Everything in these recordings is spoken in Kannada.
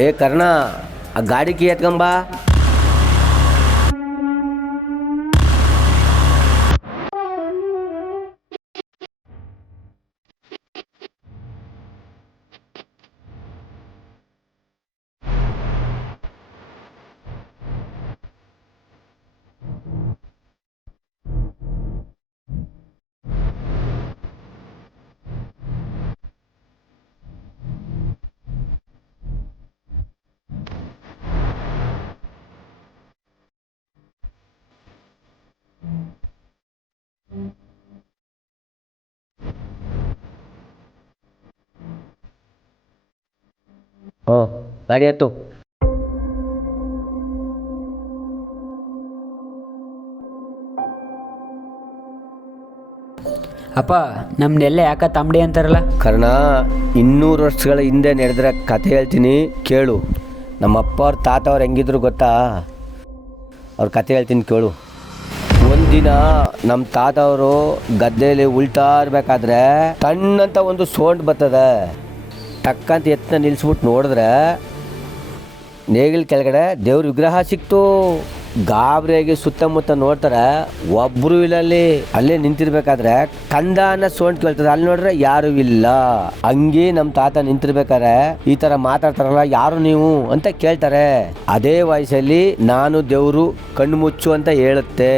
ಏ ಕರ್ಣ, ಆ ಗಾಡಿ ಕೀ ಎತ್ಕೊಂಬ. ಹ್ಞೂ, ಗಾಡಿ ಎತ್ತು. ಅಪ್ಪ ನಮ್ನೆಲ್ಲ ಯಾಕ ತಂಬಡಿ ಅಂತಾರಲ್ಲ? ಕರ್ಣ, 200 ವರ್ಷಗಳ ಹಿಂದೆ ನಡೆದ್ರೆ ಕಥೆ ಹೇಳ್ತೀನಿ ಕೇಳು. ನಮ್ಮಪ್ಪ ಅವ್ರ ತಾತ ಅವ್ರು ಹೆಂಗಿದ್ರು ಗೊತ್ತಾ? ಅವ್ರ ಕಥೆ ಹೇಳ್ತೀನಿ ಕೇಳು. ಒಂದಿನ ನಮ್ಮ ತಾತ ಅವರು ಗದ್ದೆಯಲ್ಲಿ ಉಲ್ಟಾ ಇರ್ಬೇಕಾದ್ರೆ ತಣ್ಣಂತ ಒಂದು ಸೌಂಡ್ ಬರ್ತದೆ. ಟಕ್ಕಂತ ಎತ್ತನ ನಿಲ್ಲಿಸ್ಬಿಟ್ಟು ನೋಡಿದ್ರೆ ನೇಗಿಲ ಕೆಳಗಡೆ ದೇವ್ರ ವಿಗ್ರಹ ಸಿಕ್ತು. ಗಾಬರಿಯಾಗಿ ಸುತ್ತಮುತ್ತ ನೋಡ್ತಾರೆ, ಒಬ್ಬರು ಇಲ್ಲ ಅಲ್ಲಿ. ಅಲ್ಲೇ ನಿಂತಿರ್ಬೇಕಾದ್ರೆ ಕಂದ ಅನ್ನೋ ಸೌಂಡ್ ಕೇಳ್ತದೆ. ಅಲ್ಲಿ ನೋಡ್ರೆ ಯಾರು ಇಲ್ಲ. ಹಂಗೆ ನಮ್ಮ ತಾತ ನಿಂತಿರ್ಬೇಕಾದ್ರೆ ಈ ತರ ಮಾತಾಡ್ತಾರಲ್ಲ, ಯಾರು ನೀವು ಅಂತ ಕೇಳ್ತಾರೆ. ಅದೇ ವಯಸ್ಸಲ್ಲಿ ನಾನು ದೇವ್ರು ಕಣ್ಣು ಮುಚ್ಚು ಅಂತ ಹೇಳುತ್ತೆ.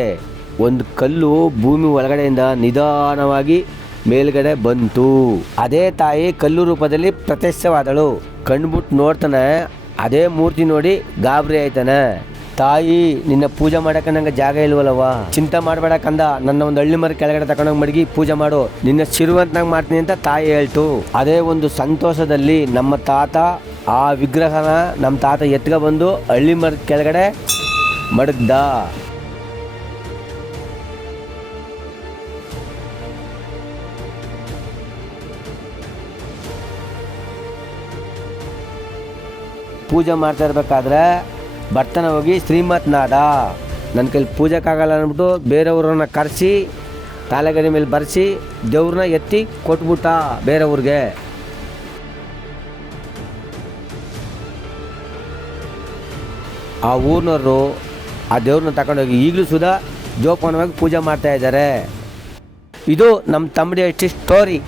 ಒಂದು ಕಲ್ಲು ಭೂಮಿ ಒಳಗಡೆಯಿಂದ ನಿಧಾನವಾಗಿ ಮೇಲ್ಗಡೆ ಬಂತು. ಅದೇ ತಾಯಿ ಕಲ್ಲು ರೂಪದಲ್ಲಿ ಪ್ರತ್ಯಕ್ಷವಾದಳು. ಕಣ್ಬಿಟ್ಟು ನೋಡ್ತಾನೆ, ಅದೇ ಮೂರ್ತಿ ನೋಡಿ ಗಾಬರಿ ಆಯ್ತಾನೆ. ತಾಯಿ, ನಿನ್ನ ಪೂಜೆ ಮಾಡಕ್ಕೆ ನಂಗೆ ಜಾಗ ಇಲ್ವಲ್ಲವ, ಚಿಂತೆ ಮಾಡಬೇಡ ಕಂದ, ನನ್ನ ಒಂದು ಹಳ್ಳಿ ಮರ ಕೆಳಗಡೆ ತಗೊಂಡೋಗಿ ಮಡಗಿ ಪೂಜೆ ಮಾಡು, ನಿನ್ನ ಶಿರುವಂತನಾಗ ಮಾಡ್ತೀನಿ ಅಂತ ತಾಯಿ ಹೇಳ್ತು. ಅದೇ ಒಂದು ಸಂತೋಷದಲ್ಲಿ ನಮ್ಮ ತಾತ ಆ ವಿಗ್ರಹನ ನಮ್ಮ ತಾತ ಎತ್ಕ ಬಂದು ಹಳ್ಳಿ ಮರದ ಕೆಳಗಡೆ ಮಡಗ್ದ. ಪೂಜೆ ಮಾಡ್ತಾ ಇರ್ಬೇಕಾದ್ರೆ ಬರ್ತಾನೆ ಹೋಗಿ ಶ್ರೀಮತ್ ನಾದ, ನನ್ನ ಕೈಲಿ ಪೂಜೆಕ್ಕಾಗಲ್ಲ ಅಂದ್ಬಿಟ್ಟು ಬೇರೆಯವ್ರನ್ನ ಕರೆಸಿ ತಾಲೆಗರಿ ಮೇಲೆ ಬರೆಸಿ ದೇವ್ರನ್ನ ಎತ್ತಿ ಕೊಟ್ಬಿಟ್ಟ ಬೇರೆಯವ್ರಿಗೆ. ಆ ಊರಿನವರು ಆ ದೇವ್ರನ್ನ ತಗೊಂಡೋಗಿ ಈಗಲೂ ಸುಧಾ ಜೋಪಾನವಾಗಿ ಪೂಜೆ ಮಾಡ್ತಾ ಇದ್ದಾರೆ. ಇದು ನಮ್ಮ ತಂಬಡಿ ಅಷ್ಟಿ ಸ್ಟೋರಿ.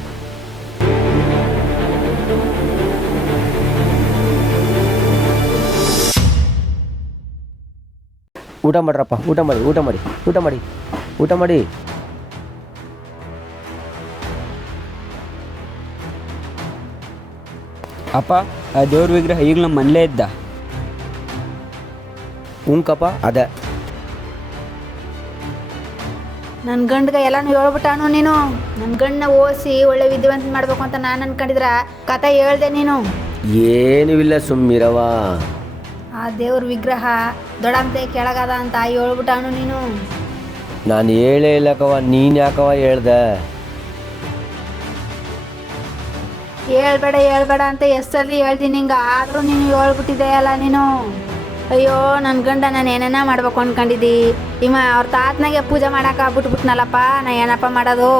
ಊಟ ಮಾಡ್ರಪ್ಪ, ಊಟ ಮಾಡಿ ಊಟ ಮಾಡಿ ಊಟ ಮಾಡಿ ಊಟ ಮಾಡಿ. ಅಪ್ಪ, ಆ ದೇವ್ರ ವಿಗ್ರಹ ಈಗ ನಮ್ಮ ಮನೇಲೇ ಇದ್ದ. ಉಂಕಪ್ಪ ಅದೇ ನನ್ನ ಗಂಡ್ಗೆ ಎಲ್ಲಾನು ಹೇಳ್ಬಿಟ್ಟಾನು ನೀನು. ನನ್ನ ಗಂಡನ್ನ ಓದಿಸಿ ಒಳ್ಳೆ ವಿದ್ಯಾವಂತ ಮಾಡ್ಬೇಕು ಅಂತ ನಾನು ಅನ್ಕೊಂಡಿದ್ರ ಕತೆ ಹೇಳ್ದೆ ನೀನು. ಏನೂ ಇಲ್ಲ, ಸುಮ್ಮಿರವ. ಆ ದೇವ್ರ ವಿಗ್ರಹ ದೊಡ್ಡಂತೆ ಕೆಳಗದ ಅಂತ ಹೇಳ್ಬಿಟ್ಟಾನು ನೀನು. ನಾನು ಹೇಳೇ ಇಲ್ಲಕವ, ನೀನು ಯಾಕವ ಹೇಳ್ದೆ? ಹೇಳ್ಬೇಡ ಅಂತ ಎಷ್ಟಲ್ಲಿ ಹೇಳ್ತೀನಿ ನಿಂಗೆ, ಆದರೂ ನೀನು ಹೇಳ್ಬಿಟ್ಟಿದೆ ಅಲ್ಲ ನೀನು. ಅಯ್ಯೋ ನನ್ನ ಗಂಡ ನಾನು ಏನೇನ ಮಾಡ್ಬೇಕು ಅನ್ಕೊಂಡಿದ್ದಿ, ಅವ್ರ ತಾತನಾಗೆ ಪೂಜೆ ಮಾಡಕ್ಕೆ ಬಿಟ್ಬಿಟ್ನಲ್ಲಪ್ಪ. ನಾ ಏನಪ್ಪ ಮಾಡೋದು?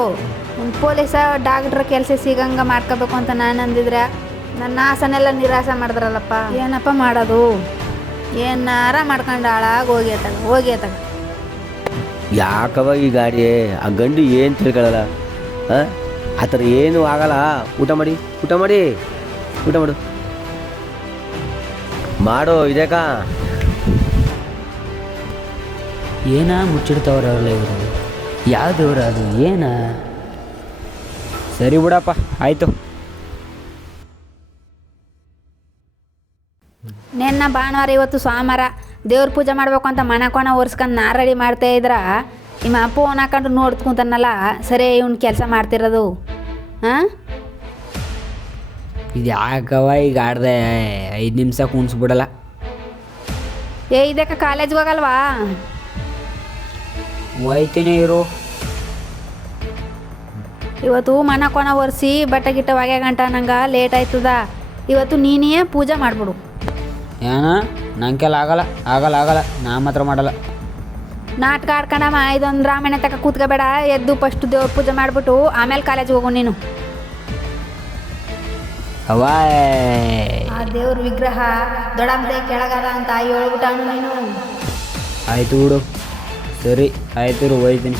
ಒಂದು ಪೊಲೀಸ ಡಾಕ್ಟ್ರ್ ಕೆಲಸ ಸಿಗಂಗೆ ಮಾಡ್ಕೋಬೇಕು ಅಂತ ನಾನು ಅಂದಿದ್ರೆ ನನ್ನ ಆಸನೆಲ್ಲ ನಿರಾಸೆ ಮಾಡಿದ್ರಲ್ಲಪ್ಪ. ಏನಪ್ಪ ಮಾಡೋದು? ಏನಾರ ಮಾಡ್ಕೊಂಡು ಹಾಳಾಗಿ ಹೋಗಿ ಅತ್ತಾಗ. ಯಾಕವ ಈ ಗಾಡಿ? ಆ ಗಂಡು ಏನು ತಿಳ್ಕೊಳ್ಳಲ್ಲ. ಹಾಂ, ಆ ಥರ ಏನೂ ಆಗಲ್ಲ. ಊಟ ಮಾಡಿ ಊಟ ಮಾಡಿ ಊಟ ಮಾಡು ಮಾಡು ಇದಕ್ಕ. ಏನ ಮುಚ್ಚಿಡ್ತಾವ್ರಲ್ಲ ಇವರು? ಯಾವ ದೇವ್ರ ಅದು? ಏನ? ಸರಿ ಬಿಡಪ್ಪ, ಆಯಿತು. ನೆನ್ನ ಭಾನುವಾರ, ಇವತ್ತು ಸೋಮವಾರ. ದೇವ್ರ ಪೂಜೆ ಮಾಡ್ಬೇಕು ಅಂತ ಮನಕೋಣ ಒರೆಸ್ಕೊಂಡು ನಾ ರೆಡಿ ಮಾಡ್ತಾ ಇದ್ರ ನಿಮ್ಮ ಅಪ್ಪ ಓನ್ ಹಾಕೊಂಡು ನೋಡ್ಕೊಂತಾನಲ್ಲ. ಸರಿ, ಇವ್ನು ಕೆಲಸ ಮಾಡ್ತಿರೋದು. ಹಾಂ, ಇದು ಯಾಕವ ಈಗ ಆಡ್ದೆ? 5 ನಿಮಿಷ ಕೂಣಿಸ್ಬಿಡಲ್ಲ. ಇದಕ್ಕೆ ಕಾಲೇಜ್ಗೆ ಹೋಗಲ್ವಾ? ಹೋಯ್ತೀನಿ ಇರು. ಇವತ್ತು ಮನಕೋಣ ಒರೆಸಿ ಬಟ್ಟೆ ಗಿಟ್ಟ ಒಗೆ ಗಂಟ ನಂಗೆ ಲೇಟ್ ಆಯ್ತದ. ಇವತ್ತು ನೀನೇ ಪೂಜೆ ಮಾಡಿಬಿಡು. ಏನ? ನಂಗೆಲ್ಲ ಆಗಲ್ಲ, ನಾ ಮಾತ್ರ ಮಾಡಲ್ಲ. ನಾಟಕ ಆಡ್ಕೊಂಡಮ್ಮ. ಇದೊಂದು ರಾಮಾಯಣ ತಕ ಕೂತ್ಕೋಬೇಡ. ಎದ್ದು ಫಸ್ಟ್ ದೇವ್ರ ಪೂಜೆ ಮಾಡಿಬಿಟ್ಟು ಆಮೇಲೆ ಕಾಲೇಜ್ಗೆ ಹೋಗು ನೀನು. ಅವ್ವ, ಆ ದೇವ್ರ ವಿಗ್ರಹ ದೊಡ್ಡಮ್ಮದೆ ಕೆಳಗದ ಅಂತ ಹೇಳ್ಬಿಟ್ಟಾನು ನೀನು. ಆಯಿತು ಬಿಡು, ಸರಿ ಆಯಿತು ರೀ, ಹೋಯ್ತೀನಿ.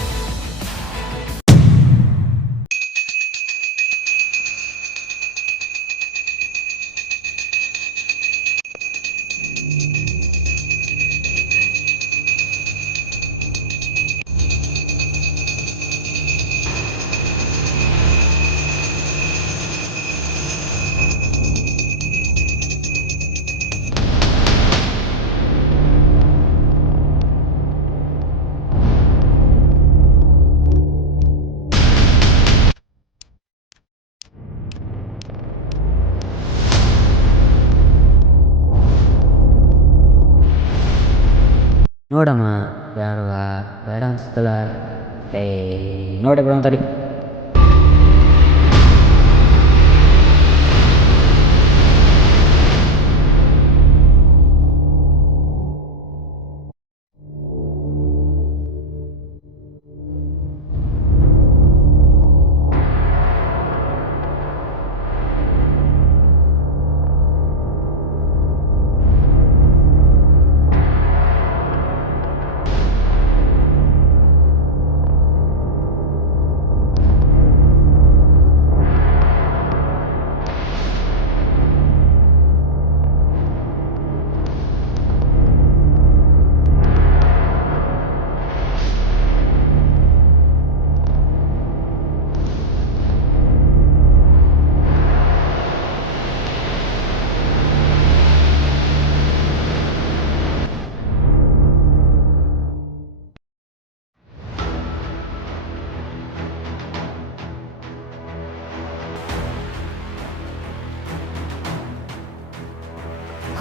ನೋಡಮ್ಮ, ಬೇಡವಾ? ಬೇಡ ಅನ್ಸ್ತಲ್ಲ. ನೋಡಿ ಬಿಡೋಣ ತಡಿ.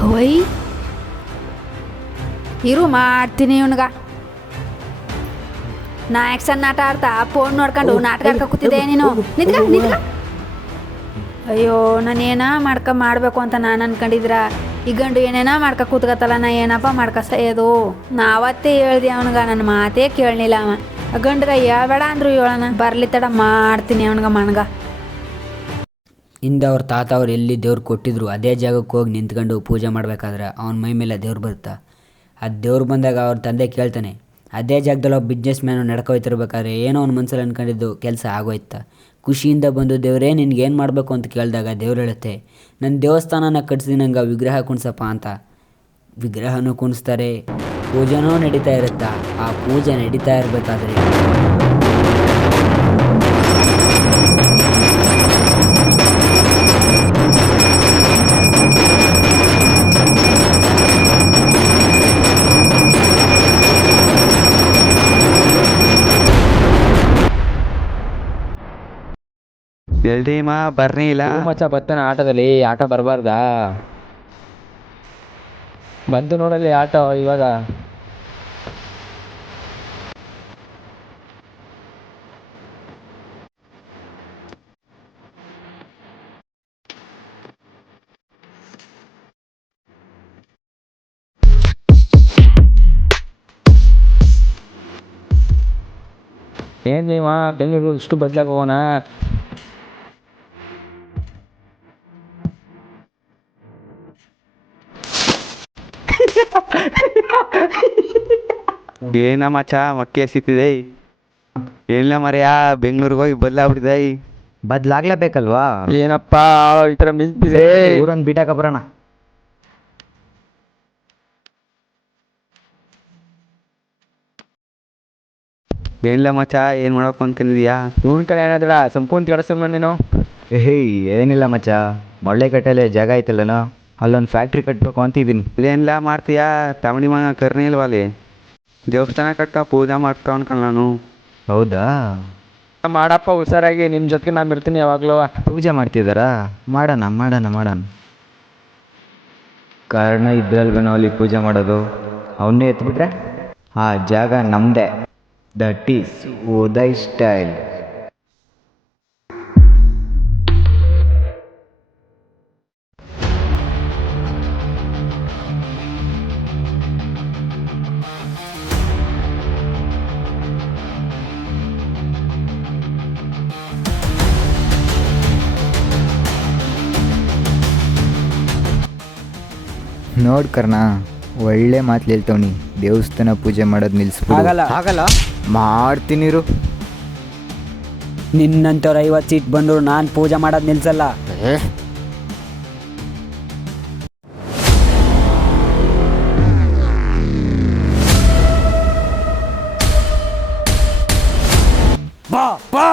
ಹೊಯ್ ಇರು, ಮಾಡ್ತೀನಿ ಇವನ್ಗ. ನಾ ಆ್ಯಕ್ಷನ್ ನಾಟ ಆಡ್ತಾ ಫೋನ್ ನೋಡ್ಕೊಂಡು ನಾಟಕ ಆಡ್ಕ ಕೂತಿದ್ದೆ ನೀನು. ನಿಂತ್ಕ ನಿಂತ್ಕ. ಅಯ್ಯೋ, ನಾನೇನ ಮಾಡ್ಬೇಕು ಅಂತ ನಾನು ಅನ್ಕೊಂಡಿದ್ರ ಈ ಗಂಡು ಏನೇನ ಕೂತ್ಕತ್ತಲ್ಲ. ನಾ ಏನಪ್ಪ ಸಾಯೋದು. ನಾ ಅವತ್ತೇ ಹೇಳ್ದೆ ಅವನ್ಗ, ನನ್ನ ಮಾತೇ ಕೇಳಲಿಲ್ಲ ಅವ. ಆ ಗಂಡ್ಗ ಹೇಳ್ಬೇಡ ಅಂದ್ರು ಹೇಳೋಣ. ಬರ್ಲಿ ತಡ, ಮಾಡ್ತೀನಿ ಅವನ್ಗ ಮನ್ಗ. ಹಿಂದೆ ಅವ್ರ ತಾತ ಅವ್ರು ಎಲ್ಲಿ ದೇವ್ರು ಕೊಟ್ಟಿದ್ರು ಅದೇ ಜಾಗಕ್ಕೆ ಹೋಗಿ ನಿಂತ್ಕೊಂಡು ಪೂಜೆ ಮಾಡ್ಬೇಕಾದ್ರೆ ಅವನ ಮೈ ಮೇಲೆ ದೇವ್ರು ಬರುತ್ತಾ. ಆ ದೇವ್ರು ಬಂದಾಗ ಅವ್ರ ತಂದೆ ಕೇಳ್ತಾನೆ, ಅದೇ ಜಾಗದಲ್ಲಿ ಒಬ್ಬ ಬಿಸ್ನೆಸ್ ಮ್ಯಾನು ನಡ್ಕೊಯ್ತಿರ್ಬೇಕಾದ್ರೆ ಏನೋ ಅವ್ನ ಮನಸ್ಸಲ್ಲಿ ಅಂದ್ಕೊಂಡಿದ್ದು ಕೆಲಸ ಆಗೋಯ್ತಾ. ಖುಷಿಯಿಂದ ಬಂದು ದೇವರೇ ನಿನ್ಗೆ ಏನು ಮಾಡಬೇಕು ಅಂತ ಕೇಳಿದಾಗ ದೇವ್ರು ಹೇಳುತ್ತೆ, ನನ್ನ ದೇವಸ್ಥಾನನ ಕಟ್ಸಿ ನಂಗೆ ವಿಗ್ರಹ ಕುಣಿಸಪ್ಪ ಅಂತ. ವಿಗ್ರಹನೂ ಕುಣಿಸ್ತಾರೆ, ಪೂಜೆನೂ ನಡೀತಾ ಇರುತ್ತಾ. ಆ ಪೂಜೆ ನಡೀತಾ ಇರಬೇಕಾದ್ರೆ ಎಲ್ರಿ ಮಾ ಬರ್ನೇ ಇಲ್ಲ. ಮಚ್ಚ ಬರ್ತಾನೆ ಆಟೋದಲ್ಲಿ. ಆಟೋ ಬರಬಾರ್ದಾ? ಬಂತು ನೋಡಲ್ಲಿ ಆಟೋ ಇವಾಗ. ಏನ್ ನೀವ ಬೆಂಗಳೂರು ಇಷ್ಟು ಬದಲಾಗ ಹೋಗೋಣ? ಏನ ಮಚ್ಚ ಮಕ್ಕೆ ಸಿಕ್ತಿದೆ. ಏನಿಲ್ಲ ಮರೆಯ, ಬೆಂಗ್ಳೂರಿಗೆ ಹೋಗಿ ಬದಲಾಗ್ಬಿಟ್ಟಿದೆ. ಬದಲಾಗ್ಲೇಬೇಕಲ್ವಾ? ಏನಪ್ಪಾ ಈ ಥರ ಮಿಲ್ತಿದೆ. ಊರನ್ನು ಬಿಟ್ಟಾಕ ಬರೋಣ. ಏನಿಲ್ಲ ಮಚ್ಚ, ಏನು ಮಾಡಬೇಕು ಅನ್ಕೊಂಡಿದ್ಯಾ? ಇವನ್ ಕಡೆ ಏನಾದ್ರ ಸಂಪೂರ್ಣ ಕೆಡಸಮ್ಮ ನೀನು. ಹೇಯ್, ಏನಿಲ್ಲ ಮಚ್ಚ, ಮಳ್ಳೆಕಟ್ಟೆಲೆ ಜಾಗ ಐತಲ್ಲನೋ, ಅಲ್ಲೊಂದು ಫ್ಯಾಕ್ಟ್ರಿ ಕಟ್ಟಬೇಕು ಅಂತಿದ್ದೀನಿ. ಇದೇನಿಲ್ಲ ಮಾಡ್ತೀಯಾ? ತಮಿಳಿ ಮಗ ಕರ್ನೇ ಇಲ್ವಲ್ಲಿ. ದೇವಸ್ಥಾನ ಕಟ್ಟ ಪೂಜೆ ಮಾಡ್ತಾ ಅನ್ಕೊಂಡು ನಾನು. ಹೌದಾ? ಮಾಡಪ್ಪ ಹುಷಾರಾಗಿ, ನಿಮ್ಮ ಜೊತೆಗೆ ನಾನು ಇರ್ತೀನಿ ಯಾವಾಗಲೂ. ಪೂಜೆ ಮಾಡ್ತಿದ್ದಾರಾ? ಮಾಡೋಣ ಮಾಡೋಣ ಮಾಡೋಣ. ಕಾರಣ ಇದ್ರಲ್ವೇನೋ ಅಲ್ಲಿ ಪೂಜೆ ಮಾಡೋದು. ಅವನ್ನೇ ಎತ್ಬಿಟ್ರೆ ಆ ಜಾಗ ನಮ್ಮದೇ. That is Uday style. ನೋಡ್ ಕರ್ಣ, ಒಳ್ಳೆ ಮಾತು ಹೇಳ್ತವನಿ. ದೇವಸ್ಥಾನ ಪೂಜೆ ಮಾಡೋದು ನಿಲ್ಲಿಸ್ಬಿಡು. ಆಗಲ್ಲ. ಆಗಲ್ಲ, ಮಾಡ್ತೀನಿರು. ನಿನ್ನಂಥವ್ರು 50 ಸೀಟ್ ಬಂದರು ನಾನು ಪೂಜೆ ಮಾಡೋದು ನಿಲ್ಸಲ್ಲ. ಬಾ ಬಾ.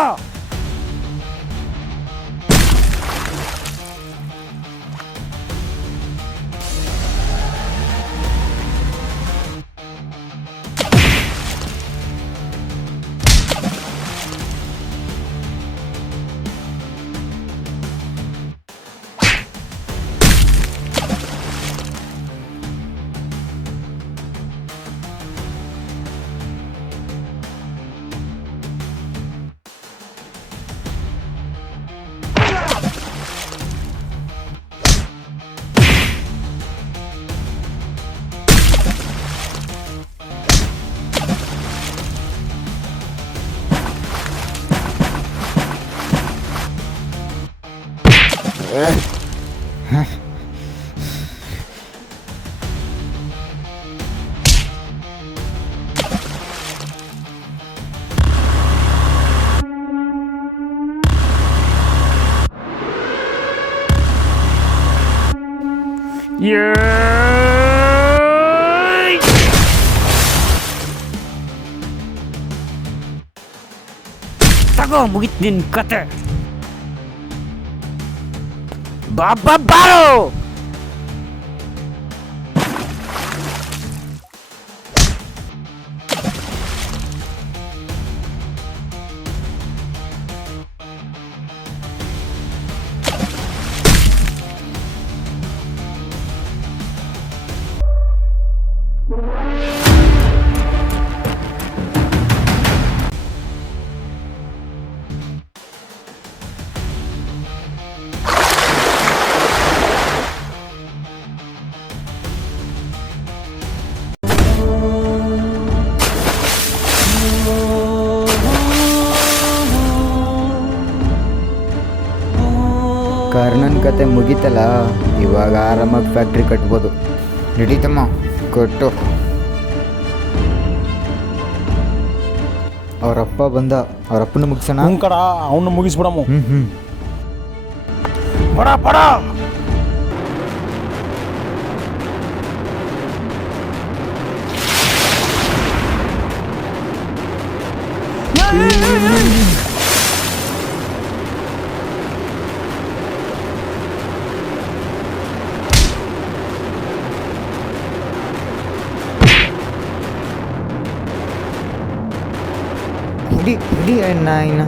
ತಗೋ, ಮುಗಿತ್ ನಿನ್ ಕತೆ. ಬಾಬಾ ಬಾರೋ. ಕರ್ಣನ್ ಕತೆ ಮುಗೀತಲ್ಲ, ಇವಾಗ ಆರಾಮಾಗಿ ಫ್ಯಾಕ್ಟ್ರಿ ಕಟ್ಬೋದು. ನಡೀತಮ್ಮ, ಕೊಟ್ಟು. ಅವರಪ್ಪ ಬಂದ, ಅವರಪ್ಪನ ಮುಗಿಸೋಣ. ಕಡ ಅವನ್ನ ಮುಗಿಸ್ಬಿಡಮ್ಮ. ಹ್ಞೂ ಬಡ ಬಡ. ಹಿಡಿ ಅಣ್ಣ ಇನ್ನ.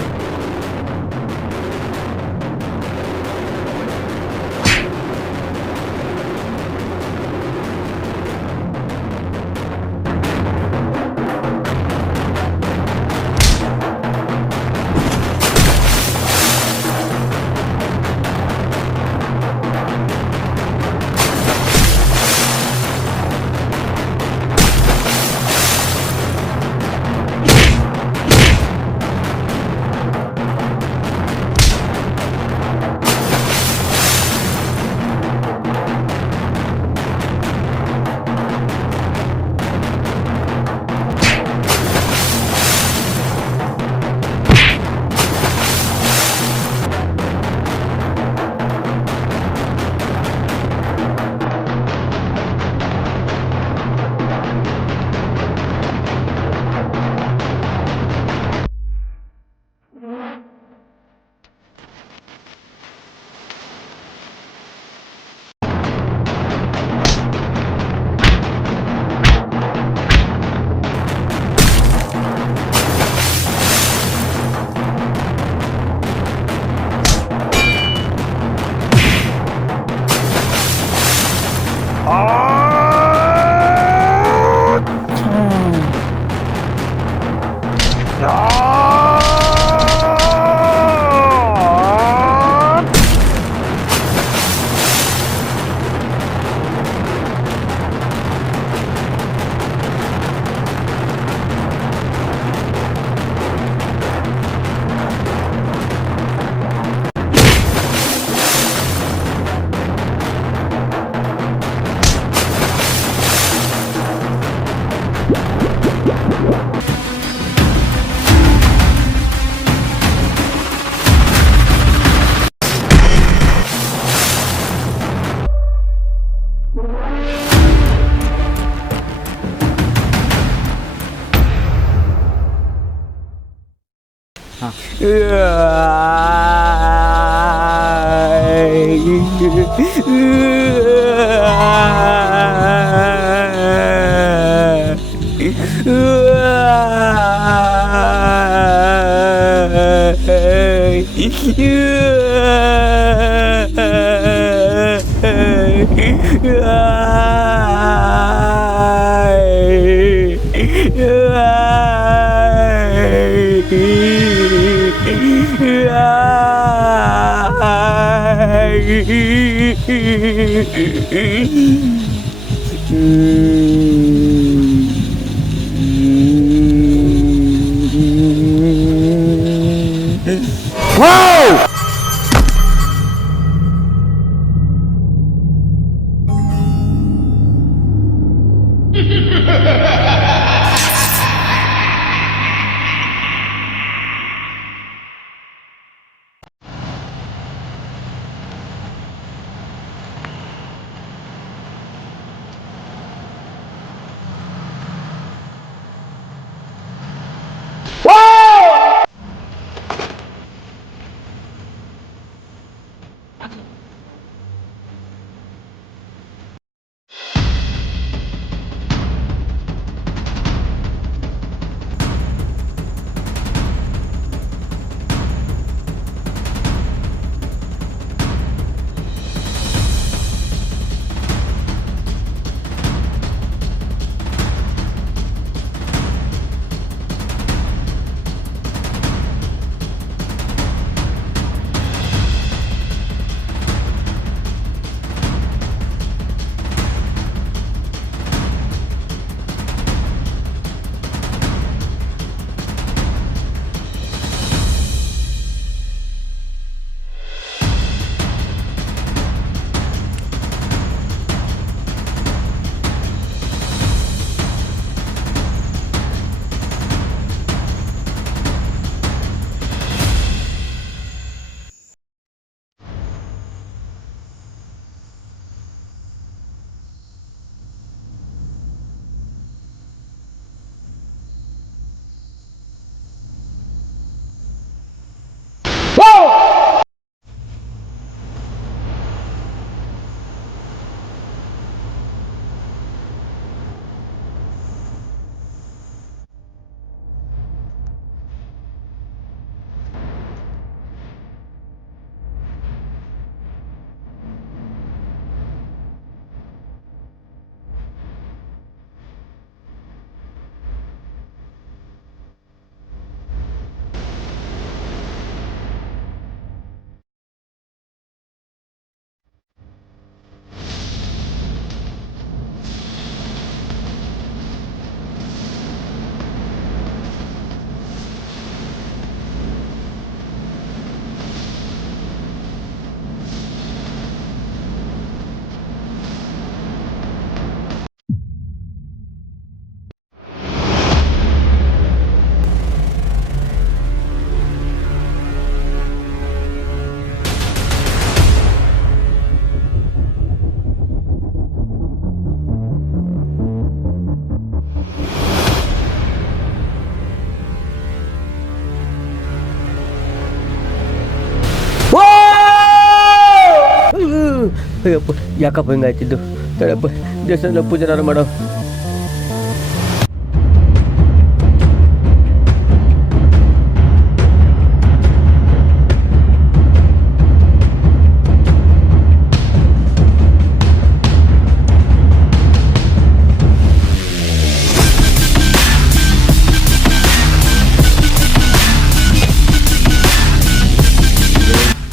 ಅಯ್ಯಪ್ಪ ಯಾಕಪ್ಪ ಹಿಂಗಾಯ್ತಿದ್ದು ತಡಪ್ಪ ದೇವಸ್ಥಾನದ ಪೂಜೆನಾರು ಮಾಡೋ.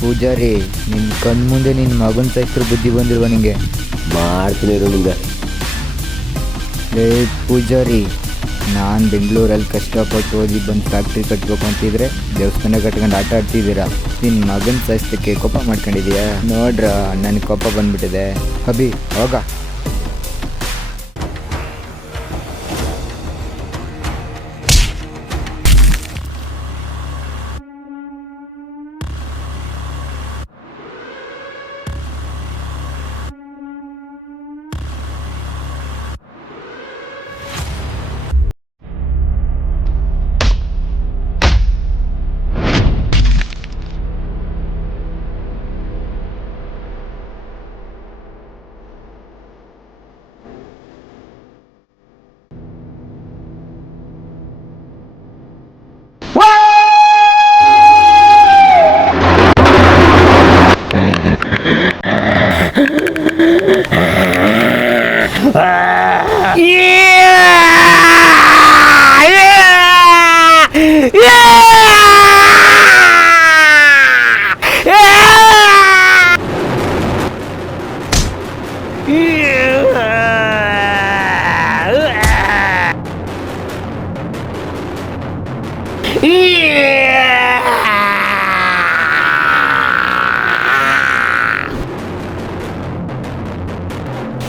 ಪೂಜಾರಿ, ನಿನ್ನ ಕಣ್ಮುಂದೆ ನಿನ್ನ ಮಗನ ಸೈತ್ರ ಬುದ್ಧಿ ಬಂದಿಲ್ವ ನಿಂಗೆ? ಮಾಡ್ತೀನಿ ಇರು ನಿಂಗೆ. ಲೇ ಪೂಜಾರಿ, ನಾನು ಬೆಂಗಳೂರಲ್ಲಿ ಕಷ್ಟಪಟ್ಟು ಓದಿ ಬಂದು ಫ್ಯಾಕ್ಟ್ರಿ ಕಟ್ಬೇಕು ಅಂತಿದ್ರೆ ದೇವಸ್ಥಾನ ಕಟ್ಕೊಂಡು ಆಟ ಆಡ್ತಿದ್ದೀರಾ. ನಿನ್ನ ಮಗನ ಸಾಯಿಸ್ತಕ್ಕೆ ಕೋಪ ಮಾಡ್ಕೊಂಡಿದೀಯಾ? ನೋಡ್ರ, ನನಗೆ ಕೋಪ ಬಂದ್ಬಿಟ್ಟಿದೆ. ಅಭಿ ಹೋಗ.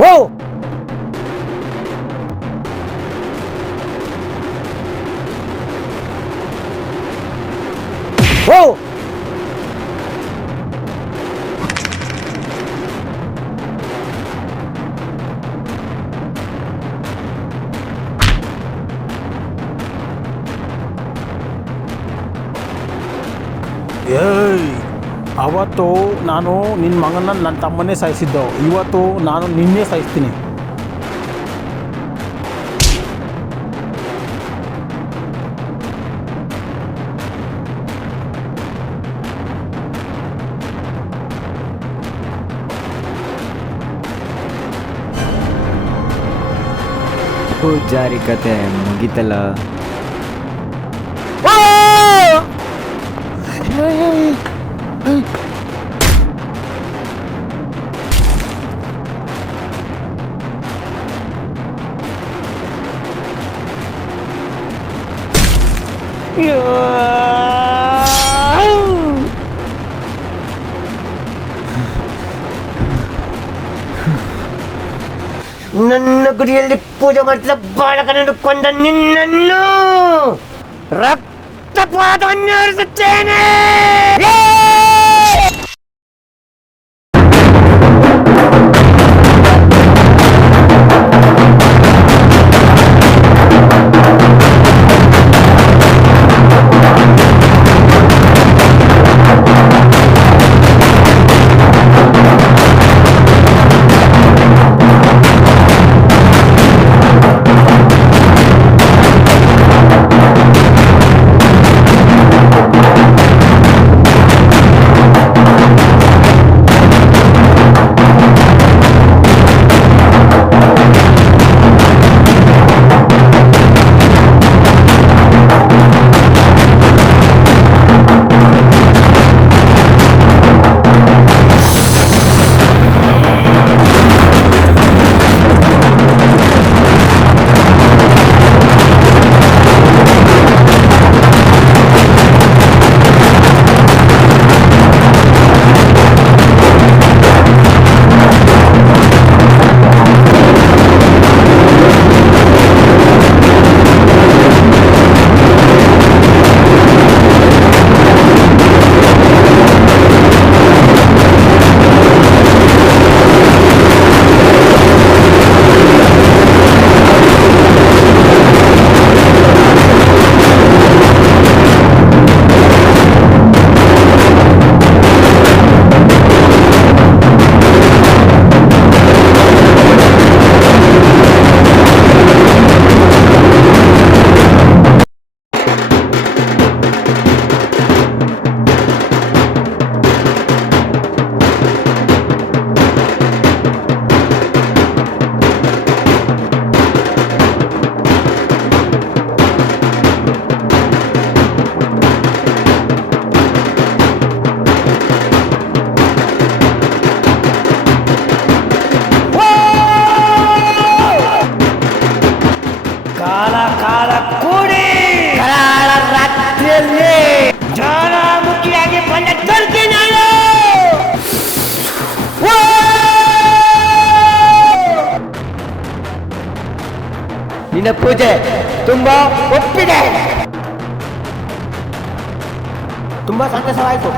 ಓ ಓ ಏಯ್ ಅವತ್ತು ನಾನು ನಿನ್ನ ಮಗನ ನನ್ನ ತಮ್ಮನ್ನೇ ಸಾಯಿಸಿದ್ದು, ಇವತ್ತು ನಾನು ನಿನ್ನೆ ಸಾಯಿಸ್ತೀನಿ. ಪೂಜಾರಿ ಕತೆ ಮುಗೀತಲ್ಲ. ನನ್ನ ಗುಡಿಯಲ್ಲಿ ಪೂಜೆ ಮಾಡ್ತಿದ್ದ ಬಾಲಕನನ್ನು ಕೊಂದ ನಿನ್ನನ್ನು ರಕ್ತಪಾತವನ್ನು ಹರಿಸುತ್ತೇನೆ. ನಿನ್ನ ಪೂಜೆ ತುಂಬಾ ಒಪ್ಪಿದೆ, ತುಂಬಾ ಸಂತೋಷವಾಯಿತು.